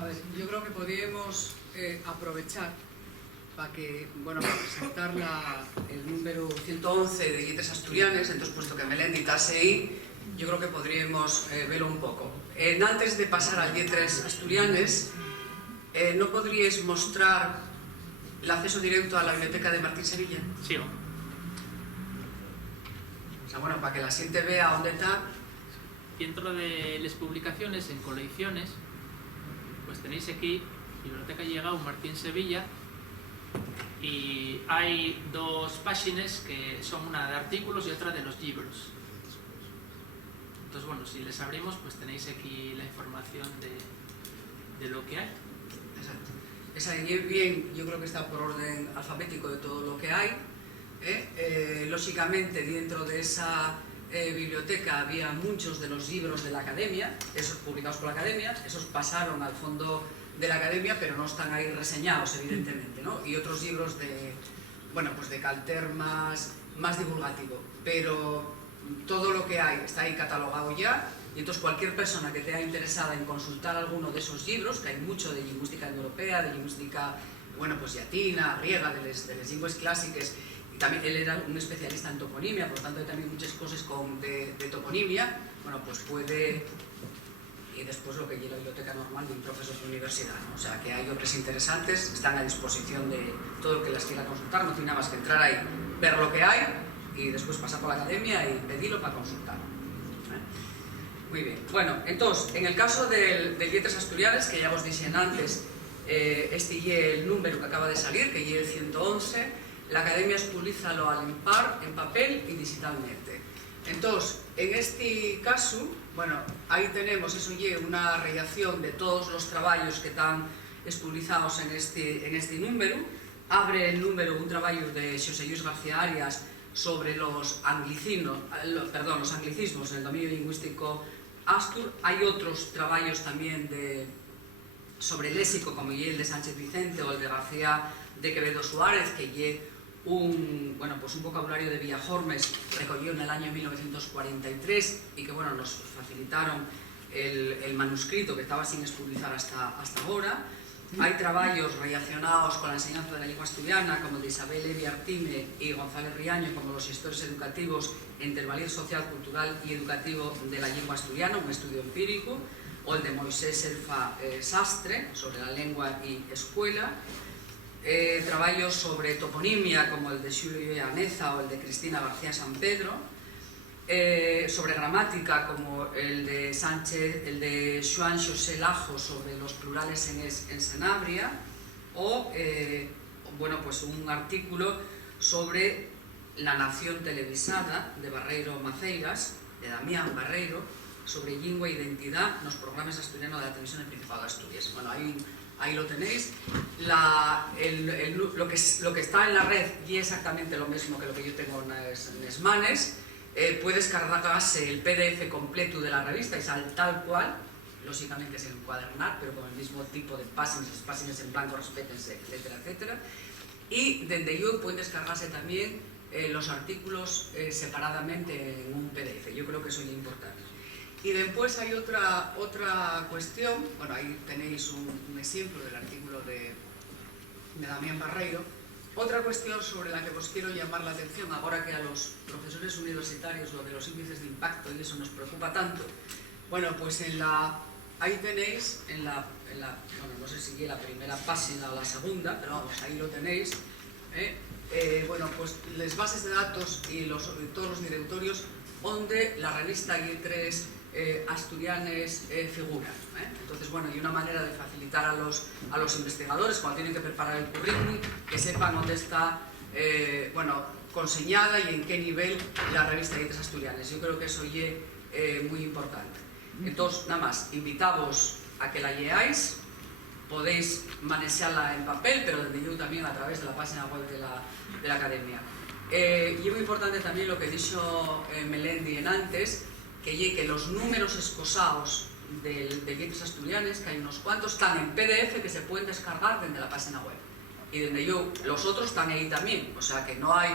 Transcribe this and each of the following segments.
A ver, yo creo que podríamos aprovechar para que, bueno, para presentar el número 111 de Lletres Asturianes. Entonces, puesto que Melendi está ahí, yo creo que podríamos verlo un poco. Antes de pasar al Lletres Asturianes, ¿no podríais mostrar el acceso directo a la biblioteca de Martín Sevilla? Sí. O sea, bueno, para que la gente vea dónde está. Dentro de las publicaciones en colecciones, pues tenéis aquí Biblioteca Llegado Martín Sevilla, y hay dos páginas que son una de artículos y otra de los libros. Entonces, bueno, si les abrimos, pues tenéis aquí la información de lo que hay. Exacto. Esa bien, yo creo que está por orden alfabético de todo lo que hay. Lógicamente, dentro de esa biblioteca había muchos de los libros de la academia, esos publicados por la academia, esos pasaron al fondo de la academia, pero no están ahí reseñados, evidentemente, ¿no? Y otros libros de, bueno, pues de carácter más divulgativo, pero todo lo que hay está ahí catalogado ya, y entonces cualquier persona que esté interesada en consultar alguno de esos libros, que hay mucho de lingüística europea, de lingüística, bueno, pues llatina, griega, de las lenguas clásicas. También él era un especialista en toponimia, por lo tanto hay también muchas cosas de toponimia. Bueno, pues puede, y después lo que lleva la biblioteca normal de un profesor de universidad, ¿no? O sea, que hay obras interesantes, están a disposición de todo el que las quiera consultar, no tiene nada más que entrar ahí, ver lo que hay y después pasar por la academia y pedirlo para consultar. Muy bien, bueno, entonces, en el caso del Lletres Asturianes, que ya os dije antes, este es el número que acaba de salir, que es el 111, la academia expulízalo al impar en papel y digitalmente. Entonces, en este caso, bueno, ahí tenemos, eso es una reacción de todos los trabajos que están expulizados en este número. Abre el número un trabajo de Xosé Luis García Arias sobre los anglicismos en el dominio lingüístico astur. Hay otros trabajos también sobre el léxico, como el de Sánchez Vicente o el de García de Quevedo Suárez, que un vocabulario de Villajormes recogió en el año 1943 y que, bueno, nos facilitaron el manuscrito que estaba sin expulsar hasta ahora. Hay trabajos relacionados con la enseñanza de la lengua asturiana, como el de Isabel Evi Artime y González Riaño, como los gestores educativos entre el valor social, cultural y educativo de la lengua asturiana, un estudio empírico, o el de Moisés Elfa Sastre, sobre la lengua y escuela. Trabajos sobre toponimia, como el de Xulio Aneza o el de Cristina García San Pedro. Sobre gramática, como el de Sánchez, el de Xoán Xosé Lajo sobre los plurales en Sanabria, o bueno, pues un artículo sobre la nación televisada de Barreiro Maceiras, de Damián Barreiro, sobre lingua e identidad en los programas asturianos de la televisión del Principado de Asturias. Bueno, ahí lo tenéis. Lo que está en la red y exactamente lo mismo que lo que yo tengo en las manes. Puedes cargarse el PDF completo de la revista y sale tal cual, lógicamente es encuadernar, pero con el mismo tipo de páginas, las páginas en blanco, respétense, etcétera, etcétera. Y desde yo pueden descargarse también los artículos separadamente en un PDF. Yo creo que eso es importante. Y después hay otra cuestión, bueno, ahí tenéis un ejemplo del artículo de Damián Barreiro. Otra cuestión sobre la que os quiero llamar la atención, ahora que a los profesores universitarios lo de los índices de impacto y eso nos preocupa tanto. Bueno, pues ahí tenéis, bueno, no sé si es la primera página o la segunda, pero vamos, ahí lo tenéis. Bueno, pues las bases de datos y todos los directorios donde la revista Lletres Asturianes figuran. Entonces, bueno, y una manera de facilitar a los investigadores cuando tienen que preparar el currículum, que sepan dónde está, bueno, conseñada y en qué nivel la revista Lletres Asturianes. Yo creo que eso es muy importante. Entonces, nada más, invitamos a que la leáis, podéis manejarla en papel, pero desde yo también a través de la página web de la academia. Y es muy importante también lo que dicho Melendi antes, que los números escosados de Lletres Asturianes, que hay unos cuantos, están en PDF que se pueden descargar desde la página web. Y desde yo, los otros están ahí también, o sea que no hay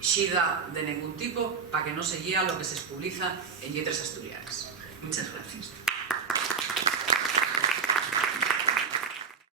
xida de ningún tipo para que no se guía lo que se publica en Lletres Asturianes. Muchas gracias.